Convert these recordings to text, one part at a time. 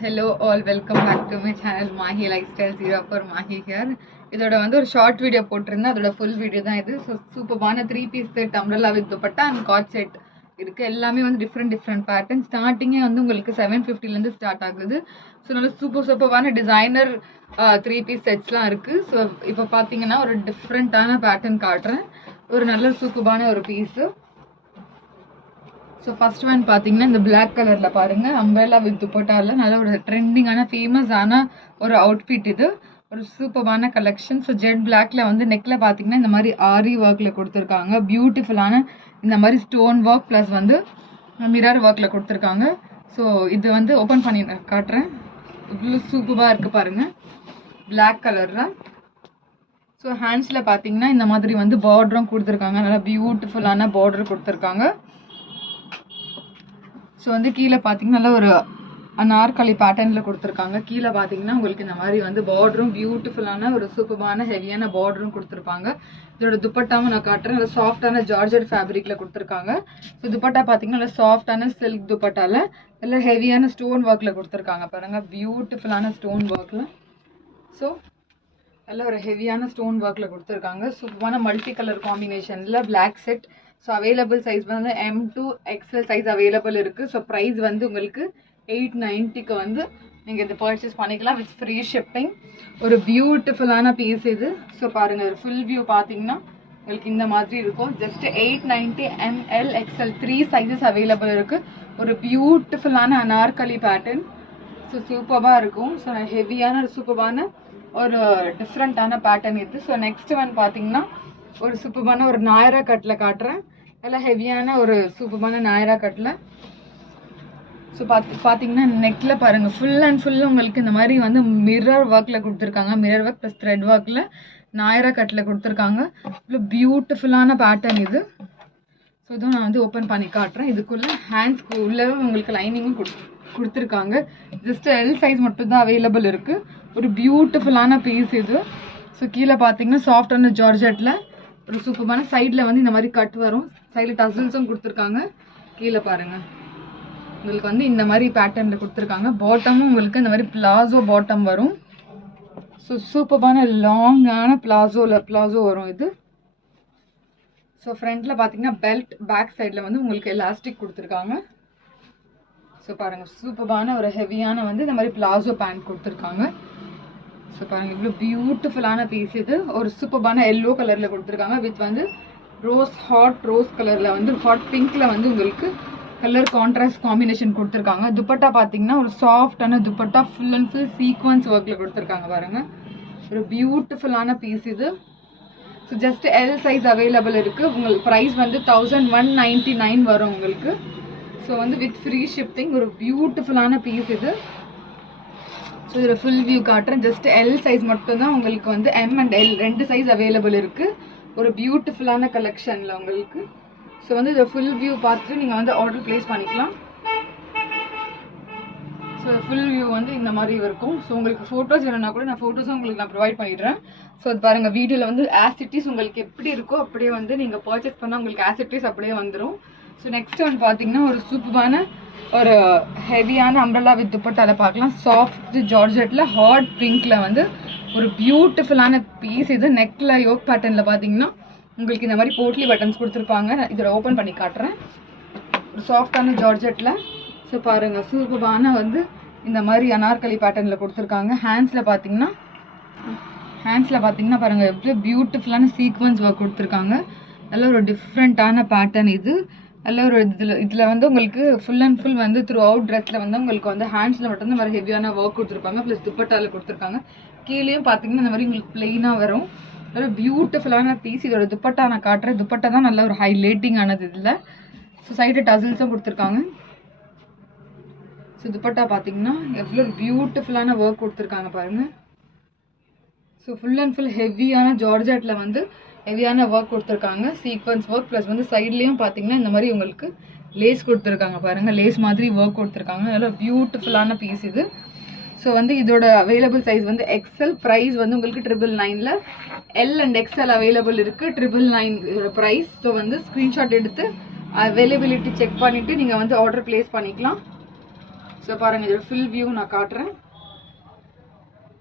Hello all, welcome back to my channel Mahi Lifestyle 0 for Mahi here. இதோட வந்து ஒரு short video போட்டிருந்தேன். அதோட ஃபுல் வீடியோ தான் இது. ஸோ சூப்பரான 3-piece set umbrella with dupatta and coat set இருக்கு. எல்லாமே வந்து டிஃப்ரெண்ட் பேட்டர்ன். ஸ்டார்டிங்கே வந்து உங்களுக்கு 750 ஸ்டார்ட் ஆகுது. ஸோ நல்ல சூப்பரான டிசைனர் 3-piece செட்ஸ்லாம் இருக்கு. ஸோ இப்போ பார்த்தீங்கன்னா ஒரு டிஃப்ரெண்ட்டான பேட்டர்ன் காட்டுறேன். ஒரு நல்ல சூப்பரான ஒரு பீஸு. ஸோ ஃபர்ஸ்ட் ஒன் பார்த்தீங்கன்னா இந்த பிளாக் கலரில் பாருங்கள், அம்பரெல்லா வித் துப்பட்டாவில் நல்ல ஒரு ட்ரெண்டிங்கான ஃபேமஸான ஒரு அவுட்ஃபிட். இது ஒரு சூப்பரான கலெக்ஷன். ஸோ ஜெட் பிளாக்ல வந்து நெக்கில் பார்த்தீங்கன்னா இந்த மாதிரி ஆரி ஒர்க்கில் கொடுத்துருக்காங்க. பியூட்டிஃபுல்லான இந்த மாதிரி ஸ்டோன் ஒர்க் ப்ளஸ் வந்து மிரர் ஒர்க்கில் கொடுத்துருக்காங்க. ஸோ இது வந்து ஓப்பன் பண்ணி காட்டுறேன். இவ்வளோ சூப்பராக இருக்குது பாருங்கள், பிளாக் கலரில். ஸோ ஹேண்ட்ஸில் பார்த்தீங்கன்னா இந்த மாதிரி வந்து பார்டரும் கொடுத்துருக்காங்க. நல்லா பியூட்டிஃபுல்லான பார்டர் கொடுத்துருக்காங்க. ஸோ வந்து கீழே பார்த்தீங்கன்னா நல்லா ஒரு அனார்கலி பேட்டர்னில் கொடுத்துருக்காங்க. கீழே பார்த்தீங்கன்னா உங்களுக்கு இந்த மாதிரி வந்து பார்டரும் பியூட்டிஃபுல்லான ஒரு சூப்பரான ஹெவியான பார்டரும் கொடுத்துருப்பாங்க. இதோட துப்பட்டாவும் நான் காட்டுறேன். நல்லா சாஃப்டான ஜார்ஜெட் ஃபேப்ரிக்கில் கொடுத்துருக்காங்க. ஸோ துப்பட்டா பார்த்தீங்கன்னா நல்லா சாஃப்டான சில்க் துப்பட்டாவில் நல்லா ஹெவியான ஸ்டோன் ஒர்க்கில் கொடுத்துருக்காங்க பாருங்கள், பியூட்டிஃபுல்லான ஸ்டோன் ஒர்க்கில். ஸோ நல்ல ஒரு ஹெவியான ஸ்டோன் ஒர்க்கில் கொடுத்துருக்காங்க. சூப்பரான மல்டி கலர் காம்பினேஷனில் black set. So available size வந்து M to XL size available இருக்குது. ஸோ ப்ரைஸ் வந்து உங்களுக்கு 890க்கு வந்து நீங்கள் இது பர்ச்சேஸ் பண்ணிக்கலாம் வித் ஃப்ரீ ஷிப்பிங். ஒரு பியூட்டிஃபுல்லான பீஸ் இது. ஸோ பாருங்கள், ஃபுல் வியூ பார்த்தீங்கன்னா உங்களுக்கு இந்த மாதிரி இருக்கும். Just 890 ML XL 3 sizes available இருக்குது. ஒரு பியூட்டிஃபுல்லான அனார்கலி பேட்டர்ன். ஸோ சூப்பராக இருக்கும். ஸோ ஹெவியான ஒரு சூப்பரான ஒரு டிஃப்ரெண்ட்டான பேட்டர்ன் இது. ஸோ நெக்ஸ்ட் ஒன் பார்த்தீங்கன்னா ஒரு சூப்பரான ஒரு நாயரா கட்டில் காட்டுறேன். நல்லா ஹெவியான ஒரு சூப்பரான நாயரா கட்டில். ஸோ பார்த்தீங்கன்னா நெக்கில் பாருங்கள், ஃபுல் அண்ட் ஃபுல் உங்களுக்கு இந்த மாதிரி வந்து மிரர் ஒர்க்கில் கொடுத்துருக்காங்க. மிரர் ஒர்க் ப்ளஸ் த்ரெட் ஒர்க்கில் நாயரா கட்டில் கொடுத்துருக்காங்க. இவ்வளோ பியூட்டிஃபுல்லான பேட்டர்ன் இது. ஸோ இதுவும் நான் வந்து ஓப்பன் பண்ணி காட்டுறேன். இதுக்குள்ளே ஹேண்ட்ஸ்க்கு உள்ளே உங்களுக்கு லைனிங்கும் கொடுத்துருக்காங்க. ஜஸ்ட் L சைஸ் மட்டும் தான் அவைலபிள் இருக்குது. ஒரு பியூட்டிஃபுல்லான பீஸ் இது. ஸோ கீழே பார்த்தீங்கன்னா சாஃப்டான ஜார்ஜெட்டில் ஒரு சூப்பரான சைடில் வந்து இந்த மாதிரி கட் வரும். சைடில் டசல்ஸும் கொடுத்துருக்காங்க. கீழே பாருங்கள், உங்களுக்கு வந்து இந்த மாதிரி பேட்டர்னில் கொடுத்துருக்காங்க. பாட்டமும் உங்களுக்கு இந்த மாதிரி பிளாசோ பாட்டம் வரும். ஸோ சூப்பரான லாங்கான பிளாசோ வரும் இது. ஸோ ஃப்ரண்ட்டில் பார்த்தீங்கன்னா பெல்ட், பேக் சைடில் வந்து உங்களுக்கு எலாஸ்டிக் கொடுத்துருக்காங்க. ஸோ பாருங்கள், சூப்பரான ஒரு ஹெவியான வந்து இந்த மாதிரி பிளாசோ பேண்ட் கொடுத்துருக்காங்க. ஸோ பாருங்கள், இவ்வளோ பியூட்டிஃபுல்லான பீஸ் இது. ஒரு சூப்பரான எல்லோ கலரில் கொடுத்துருக்காங்க வித் வந்து ஹாட் ரோஸ் கலரில் வந்து ஹாட் பிங்க்கில் வந்து உங்களுக்கு கலர் கான்ட்ராஸ்ட் காம்பினேஷன் கொடுத்துருக்காங்க. துப்பட்டா பார்த்தீங்கன்னா ஒரு சாஃப்டான dupatta, full and full sequence ஒர்க்கில் கொடுத்துருக்காங்க பாருங்கள். ஒரு பியூட்டிஃபுல்லான பீஸ் இது. So just L size available இருக்குது. உங்களுக்கு ப்ரைஸ் வந்து 1199 வரும் உங்களுக்கு. ஸோ வந்து வித் ஃப்ரீ ஷிப்பிங். ஒரு பியூட்டிஃபுல்லான பீஸ் இது. ஸோ இதில் ஃபுல் வியூ காட்டுறேன். ஜஸ்ட் L சைஸ் மட்டும்தான் உங்களுக்கு வந்து M and L 2 size available இருக்குது. ஒரு பியூட்டிஃபுல்லான கலெக்ஷனில் உங்களுக்கு. ஸோ வந்து இதை ஃபுல் வியூ பார்த்துட்டு நீங்கள் வந்து ஆர்டர் ப்ளேஸ் பண்ணிக்கலாம். ஸோ ஃபுல் வியூ வந்து இந்த மாதிரி இருக்கும். ஸோ உங்களுக்கு ஃபோட்டோஸ் வேணும்னா கூட நான் ஃபோட்டோஸும் உங்களுக்கு நான் ப்ரொவைட் பண்ணிடுறேன். ஸோ அது பாருங்கள், வீடியோவில் வந்து ஆஸ் இட் இஸ் உங்களுக்கு எப்படி இருக்கோ அப்படியே வந்து நீங்கள் பர்ச்சேஸ் பண்ணால் உங்களுக்கு ஆஸ் இட் இஸ் அப்படியே வந்துடும். ஸோ நெக்ஸ்ட் ஒன் பார்த்தீங்கன்னா ஒரு சூப்பரான ஒரு ஹெவியான அம்ரல்லா வித் துப்பட்டாவில் பார்க்கலாம். சாஃப்ட் ஜார்ஜெட்டில் ஹாட் பிங்க்கில் வந்து ஒரு பியூட்டிஃபுல்லான பீஸ் இது. நெக்கில் யோக் பேட்டர்னில் பார்த்தீங்கன்னா உங்களுக்கு இந்த மாதிரி போட்லி பட்டன்ஸ் கொடுத்துருப்பாங்க. இதில் ஓப்பன் பண்ணி காட்டுறேன். ஒரு சாஃப்டான ஜார்ஜெட்டில். ஸோ பாருங்கள், சூப்பரான வந்து இந்த மாதிரி அனார்கலி பேட்டர்னில் கொடுத்துருக்காங்க. ஹேண்ட்ஸில் பார்த்தீங்கன்னா பாருங்கள் எவ்வளோ பியூட்டிஃபுல்லான சீக்வன்ஸ் ஒர்க் கொடுத்துருக்காங்க. நல்ல ஒரு டிஃப்ரெண்ட்டான பேட்டர்ன் இது. நல்ல ஒரு இதில் வந்து உங்களுக்கு ஃபுல் அண்ட் ஃபுல் வந்து த்ரூ அவுட் ட்ரெஸ்ஸில் வந்து உங்களுக்கு வந்து ஹேண்ட்ஸில் மட்டும் இந்த மாதிரி ஹெவியான ஒர்க் கொடுத்துருப்பாங்க. ப்ளஸ் துப்பட்டாவில் கொடுத்துருக்காங்க. கீழேயும் பார்த்தீங்கன்னா இந்த மாதிரி உங்களுக்கு பிளெயினாக வரும். நல்ல பியூட்டிஃபுல்லான பீஸ். இதோட துப்பட்டா நான் காட்டுறேன். துப்பட்டா தான் நல்ல ஒரு ஹைலைட்டிங் ஆனது இதில். ஸோ சைடு டசல்ஸும் கொடுத்துருக்காங்க. ஸோ துப்பட்டா பார்த்தீங்கன்னா எவ்வளோ பியூட்டிஃபுல்லான ஒர்க் கொடுத்துருக்காங்க பாருங்கள். ஸோ ஃபுல் அண்ட் ஃபுல் ஹெவியான ஜார்ஜெட்டில் வந்து ஹெவியான ஒர்க் கொடுத்துருக்காங்க. சீக்வன்ஸ் ஒர்க் ப்ளஸ் வந்து சைட்லேயும் பார்த்தீங்கன்னா இந்த மாதிரி உங்களுக்கு லேஸ் கொடுத்துருக்காங்க பாருங்கள். லேஸ் மாதிரி ஒர்க் கொடுத்துருக்காங்க. நல்ல பியூட்டிஃபுல்லான பீஸ் இது. ஸோ வந்து இதோட அவைலபிள் சைஸ் வந்து XL. ப்ரைஸ் வந்து உங்களுக்கு 999ல் L and XL அவைலபிள் இருக்குது. 999 ப்ரைஸ். ஸோ வந்து ஸ்க்ரீன்ஷாட் எடுத்து அவைலபிலிட்டி செக் பண்ணிவிட்டு நீங்கள் வந்து ஆர்டர் ப்ளேஸ் பண்ணிக்கலாம். ஸோ பாருங்கள் இதோட ஃபுல் வியூ நான் காட்டுறேன்.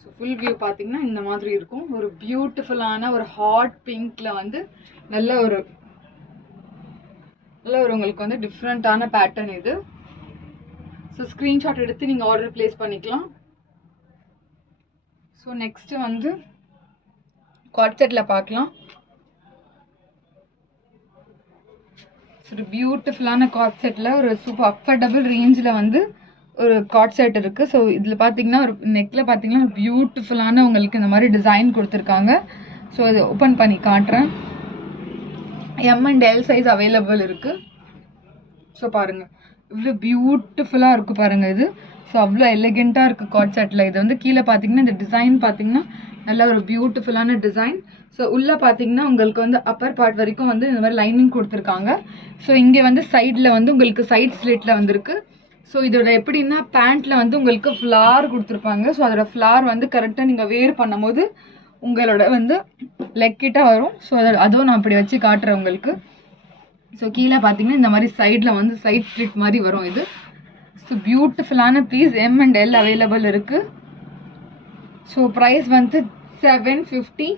ஸோ ஃபுல் வியூ பார்த்தீங்கன்னா இந்த மாதிரி இருக்கும். ஒரு பியூட்டிஃபுல்லான ஒரு ஹாட் பிங்க்ல வந்து நல்ல ஒரு உங்களுக்கு வந்து டிஃப்ரெண்ட்டான பேட்டர்ன் இது. ஸோ ஸ்க்ரீன்ஷாட் எடுத்து நீங்கள் ஆர்டர் பிளேஸ் பண்ணிக்கலாம். ஸோ நெக்ஸ்ட் வந்து காட் செட்டில் பார்க்கலாம். ஒரு பியூட்டிஃபுல்லான காட் செட்டில் ஒரு சூப்பர் அஃபோர்டபுள் ரேஞ்சில் வந்து ஒரு காட் செட் இருக்குது. ஸோ இதில் பார்த்தீங்கன்னா ஒரு நெக்கில் பார்த்தீங்கன்னா ஒரு பியூட்டிஃபுல்லான உங்களுக்கு இந்த மாதிரி டிசைன் கொடுத்துருக்காங்க. ஸோ அதை ஓப்பன் பண்ணி காட்டுறேன். M and L size available இருக்குது. ஸோ பாருங்கள் இவ்வளோ பியூட்டிஃபுல்லாக இருக்குது பாருங்கள் இது. ஸோ அவ்வளோ எலிகெண்ட்டாக இருக்குது காட் செட்டில். இது வந்து கீழே பார்த்தீங்கன்னா இந்த டிசைன் பார்த்தீங்கன்னா நல்ல ஒரு பியூட்டிஃபுல்லான டிசைன். ஸோ உள்ளே பார்த்தீங்கன்னா உங்களுக்கு வந்து அப்பர் பார்ட் வரைக்கும் வந்து இந்த மாதிரி லைனிங் கொடுத்துருக்காங்க. ஸோ இங்கே வந்து சைடில் வந்து உங்களுக்கு சைட் ஸ்லிட்டில் வந்துருக்கு. ஸோ இதோட எப்படின்னா பேண்ட்டில் வந்து உங்களுக்கு ஃப்ளார் கொடுத்துருப்பாங்க. ஸோ அதோட ஃப்ளார் வந்து கரெக்டாக நீங்கள் வேர் பண்ணும்போது உங்களோட வந்து லெக் கிட்ட வரும். ஸோ அதுவும் நான் இப்படி வச்சு காட்டுறேன் உங்களுக்கு. ஸோ கீழே பார்த்தீங்கன்னா இந்த மாதிரி சைடில் வந்து சைட் ஸ்லிட் மாதிரி வரும் இது. ஸோ பியூட்டிஃபுல்லான piece M and L available இருக்குது. ஸோ ப்ரைஸ் வந்து 750.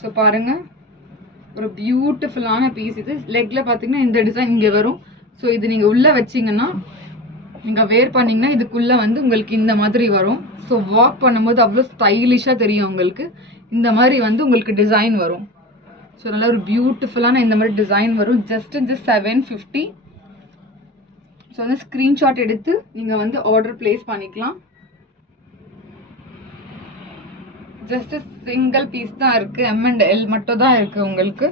ஸோ பாருங்கள் ஒரு பியூட்டிஃபுல்லான பீஸ் இது. லெக்கில் பார்த்தீங்கன்னா இந்த டிசைன் இங்கே வரும். ஸோ இது நீங்கள் உள்ளே வச்சிங்கன்னா நீங்கள் வேர் பண்ணிங்கன்னா இதுக்குள்ளே வந்து உங்களுக்கு இந்த மாதிரி வரும். ஸோ வாக் பண்ணும்போது அவ்வளோ ஸ்டைலிஷாக தெரியும் உங்களுக்கு. இந்த மாதிரி வந்து உங்களுக்கு டிசைன் வரும். ஸோ நல்லா ஒரு பியூட்டிஃபுல்லான இந்த மாதிரி டிசைன் வரும். ஜஸ்ட் 750. ஸோ வந்து ஸ்க்ரீன்ஷாட் எடுத்து நீங்கள் வந்து ஆர்டர் பிளேஸ் பண்ணிக்கலாம். ஜஸ்ட் சிங்கிள் பீஸ் தான் இருக்குது. M and L மட்டும் தான் இருக்குது உங்களுக்கு.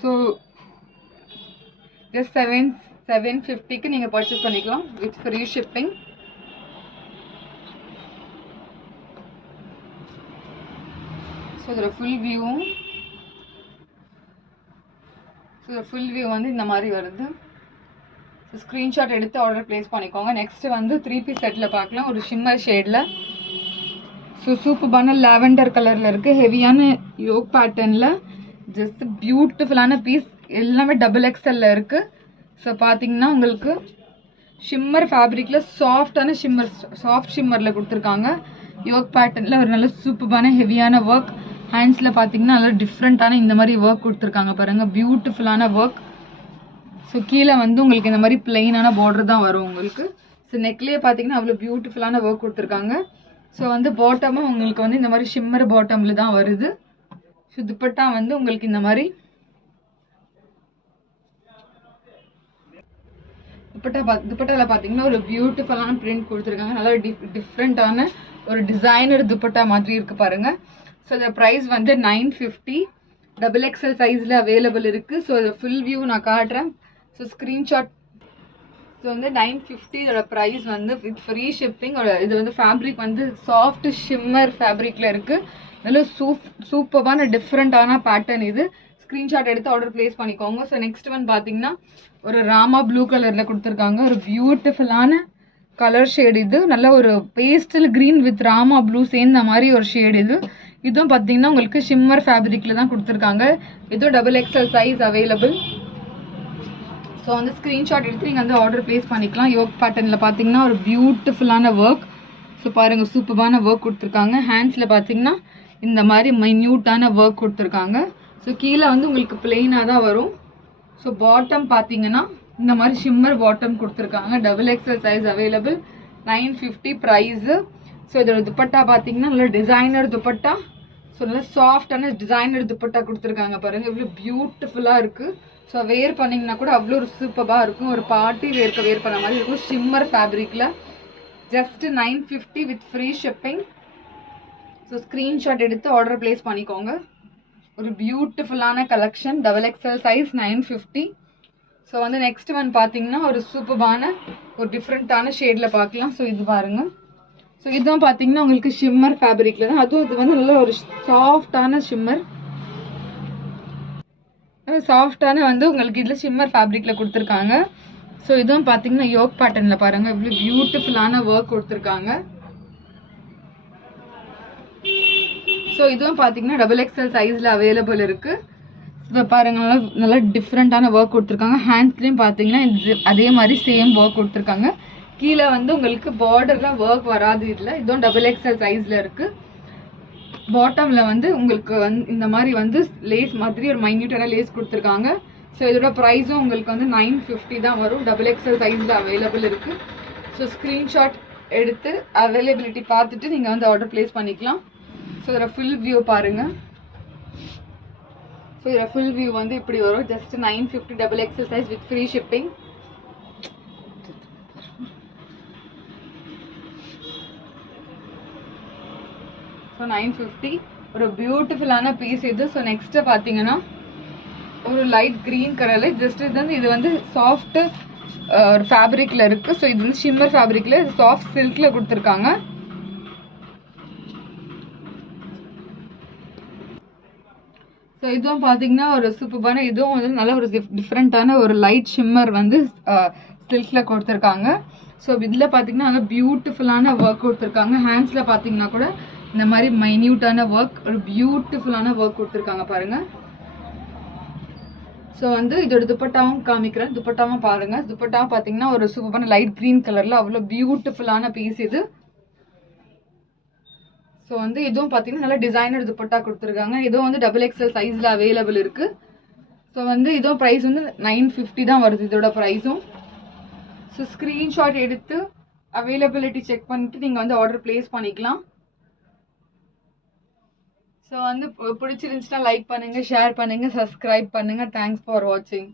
ஸோ ஜஸ்ட் 750க்கு நீங்கள் பர்ச்சேஸ் பண்ணிக்கலாம் வித் ஃப்ரீ ஷிப்பிங். ஸோ இதோட ஃபுல் வியூ வந்து இந்த மாதிரி வருது. ஸோ ஸ்க்ரீன்ஷாட் எடுத்து ஆர்டர் பிளேஸ் பண்ணிக்கோங்க. நெக்ஸ்ட் வந்து 3 பீஸ் செட்டில் பார்க்கலாம். ஒரு ஷிம்மர் ஷேடில் ஸோ சூப்பரான லாவெண்டர் கலரில் இருக்குது. ஹெவியான யோக் பேட்டர்னில் ஜஸ்ட் பியூட்டிஃபுல்லான பீஸ். எல்லாமே XXL இருக்குது. ஸோ பார்த்தீங்கன்னா உங்களுக்கு ஷிம்மர் ஃபேப்ரிக்கில் சாஃப்ட் ஷிம்மரில் கொடுத்துருக்காங்க. யோக் பேட்டர்னில் ஒரு நல்ல சூப்பரான ஹெவியான ஒர்க். ஹேண்ட்ஸில் பார்த்தீங்கன்னா நல்லா டிஃப்ரெண்ட்டான இந்த மாதிரி ஒர்க் கொடுத்துருக்காங்க பாருங்கள். பியூட்டிஃபுல்லான ஒர்க். ஸோ கீழே வந்து உங்களுக்கு இந்த மாதிரி பிளெயினான பார்டர் தான் வரும் உங்களுக்கு. ஸோ நெக்லேயே பார்த்தீங்கன்னா அவ்வளோ பியூட்டிஃபுல்லான ஒர்க் கொடுத்துருக்காங்க. ஸோ வந்து பாட்டமும் உங்களுக்கு வந்து இந்த மாதிரி ஷிம்மர் பாட்டமில் தான் வருது. ஸோ துப்பட்டா வந்து உங்களுக்கு இந்த மாதிரி துப்பட்டாவில் பார்த்தீங்கன்னா ஒரு பியூட்டிஃபுல்லான பிரிண்ட் கொடுத்துருக்காங்க. நல்லா டிஃப்ரெண்ட்டான ஒரு டிசைனர் துப்பட்டா மாதிரி இருக்குது பாருங்கள். ஸோ இந்த ப்ரைஸ் வந்து 950. XXL சைஸில் அவைலபிள் இருக்குது. ஸோ ஃபுல் வியூ நான் காட்டுறேன். So screenshot. ஸோ வந்து 950 இதோட ப்ரைஸ் வந்து வித் ஃப்ரீ ஷிப்பிங். இது வந்து ஃபேப்ரிக் வந்து சாஃப்ட் ஷிம்மர் ஃபேப்ரிக்கில் இருக்குது. நல்ல சூப்பரான டிஃப்ரெண்ட்டான பேட்டர்ன் இது. ஸ்க்ரீன்ஷாட் எடுத்து ஆர்டர் பிளேஸ் பண்ணிக்கோங்க. ஸோ நெக்ஸ்ட் ஒன் பார்த்தீங்கன்னா ஒரு ராமா ப்ளூ கலரில் கொடுத்துருக்காங்க. ஒரு பியூட்டிஃபுல்லான கலர் ஷேட் இது. நல்ல ஒரு pastel green with Rama blue சேர்ந்த மாதிரி ஒரு ஷேட் இது. இதுவும் பார்த்தீங்கன்னா உங்களுக்கு ஷிம்மர் ஃபேப்ரிக்கில் தான் கொடுத்துருக்காங்க. இதுவும் XXL சைஸ் அவைலபிள். ஸோ வந்து ஸ்க்ரீன்ஷாட் எடுத்து நீங்கள் வந்து ஆர்டர் பிளேஸ் பண்ணிக்கலாம். யோக் பேட்டர்னில் பார்த்தீங்கன்னா ஒரு பியூட்டிஃபுல்லான ஒர்க். ஸோ பாருங்கள் சூப்பரான ஒர்க் கொடுத்துருக்காங்க. ஹேண்ட்ஸில் பார்த்தீங்கன்னா இந்த மாதிரி மைன்யூட்டான ஒர்க் கொடுத்துருக்காங்க. ஸோ கீழே வந்து உங்களுக்கு பிளெயினாக தான் வரும். ஸோ பாட்டம் பார்த்தீங்கன்னா இந்த மாதிரி ஷிம்மர் பாட்டம் கொடுத்துருக்காங்க. XXL size available. 950 price. So இதோட துப்பட்டா பார்த்தீங்கன்னா நல்ல டிசைனர் துப்பட்டா. ஸோ நல்லா சாஃப்டான டிசைனர் துப்பட்டா கொடுத்துருக்காங்க பாருங்கள். இவ்வளோ பியூட்டிஃபுல்லாக இருக்குது. ஸோ வேர் பண்ணிங்கன்னா கூட அவ்வளோ ஒரு சூப்பராக இருக்கும். ஒரு பார்ட்டி வேர் பண்ண மாதிரி இருக்கும். ஷிம்மர் ஃபேப்ரிக்கில் just 950 with free shipping. So screenshot எடுத்து ஆர்டர் பிளேஸ் பண்ணிக்கோங்க. ஒரு பியூட்டிஃபுல்லான கலெக்ஷன். XXL size 950. ஸோ வந்து நெக்ஸ்ட் ஒன் பார்த்தீங்கன்னா ஒரு சூப்பரான ஒரு டிஃப்ரெண்ட்டான ஷேடில் பார்க்கலாம். ஸோ இது பாருங்கள். ஸோ இதுவும் பார்த்தீங்கன்னா உங்களுக்கு ஷிம்மர் ஃபேப்ரிக்கில் தான். அதுவும் இது வந்து நல்ல ஒரு சாஃப்டான ஷிம்மர். சாஃப்டான வந்து உங்களுக்கு இதில் ஷிம்மர் ஃபேப்ரிக்கில் கொடுத்துருக்காங்க. ஸோ இதுவும் பார்த்தீங்கன்னா யோக் பேட்டர்னில் பாருங்கள் இவ்வளோ பியூட்டிஃபுல்லான ஒர்க் கொடுத்துருக்காங்க. ஸோ இதுவும் பார்த்தீங்கன்னா XXL சைஸில் அவைலபிள் இருக்குது. இதை பாருங்க, நல்லா டிஃப்ரெண்ட்டான ஒர்க் கொடுத்துருக்காங்க. ஹேண்ட்ஸ்லேயும் பார்த்தீங்கன்னா அதே மாதிரி சேம் ஒர்க் கொடுத்துருக்காங்க. கீழே வந்து உங்களுக்கு பார்டர்லாம் ஒர்க் வராது. இதில் இதுவும் XXL சைஸில் இருக்குது. பாட்டமில் வந்து உங்களுக்கு இந்த மாதிரி வந்து லேஸ் மாதிரி ஒரு மைன்யூட்டான லேஸ் கொடுத்துருக்காங்க. ஸோ இதோட ப்ரைஸும் உங்களுக்கு வந்து 950 தான் வரும். XXL சைஸில் அவைலபிள் இருக்குது. ஸோ ஸ்க்ரீன்ஷாட் எடுத்து அவைலபிலிட்டி பார்த்துட்டு நீங்கள் வந்து ஆர்டர் ப்ளேஸ் பண்ணிக்கலாம். ஸோ இதோட ஃபுல் வியூ பாருங்கள். ஸோ இதோட ஃபுல் வியூ வந்து இப்படி வரும். Just 950 XXL size with free shipping. So 950 ஒரு பியூட்டிஃபுல்லான பீஸ் இது. ஸோ நெக்ஸ்ட்டு பார்த்தீங்கன்னா ஒரு லைட் க்ரீன் கலரில் ஜஸ்ட் இது வந்து சாஃப்ட் ஒரு ஃபேப்ரிக்கில் இருக்குது. ஸோ இது வந்து ஷிம்மர் ஃபேப்ரிக்கில் சாஃப்ட் சில்கில் கொடுத்துருக்காங்க. ஸோ இதுவும் பார்த்தீங்கன்னா ஒரு சூப்பரான, இதுவும் வந்து நல்ல ஒரு டிஃப்ரெண்ட்டான ஒரு லைட் ஷிம்மர் வந்து சில்கில் கொடுத்துருக்காங்க. ஸோ இதில் பார்த்தீங்கன்னா நல்லா பியூட்டிஃபுல்லான ஒர்க் கொடுத்துருக்காங்க. ஹேண்ட்ஸில் பார்த்தீங்கன்னா கூட இந்த மாதிரி மைன்யூட்டான ஒர்க், ஒரு பியூட்டிஃபுல்லான ஒர்க் கொடுத்துருக்காங்க பாருங்கள். ஸோ வந்து இதோட துப்பட்டாவும் காமிக்கிறேன். துப்பட்டாவும் பாருங்கள். துப்பட்டாவும் பார்த்தீங்கன்னா ஒரு சூப்பரான லைட் க்ரீன் கலரில் அவ்வளோ பியூட்டிஃபுல்லான பீஸ் இது. ஸோ வந்து இதுவும் பார்த்தீங்கன்னா நல்லா டிசைனர் துப்பட்டா கொடுத்துருக்காங்க. இதுவும் வந்து XXL சைஸில் அவைலபிள் இருக்குது. ஸோ வந்து இதுவும் ப்ரைஸ் வந்து 950 தான் வருது இதோட ப்ரைஸும். ஸோ ஸ்க்ரீன்ஷாட் எடுத்து அவைலபிலிட்டி செக் பண்ணிட்டு நீங்கள் வந்து ஆர்டர் ப்ளேஸ் பண்ணிக்கலாம். ஸோ வந்து பிடிச்சிருந்துச்சுன்னா லைக் பண்ணுங்கள், ஷேர் பண்ணுங்கள், சப்ஸ்கிரைப் பண்ணுங்கள். தேங்க்ஸ் ஃபார் வாட்சிங்.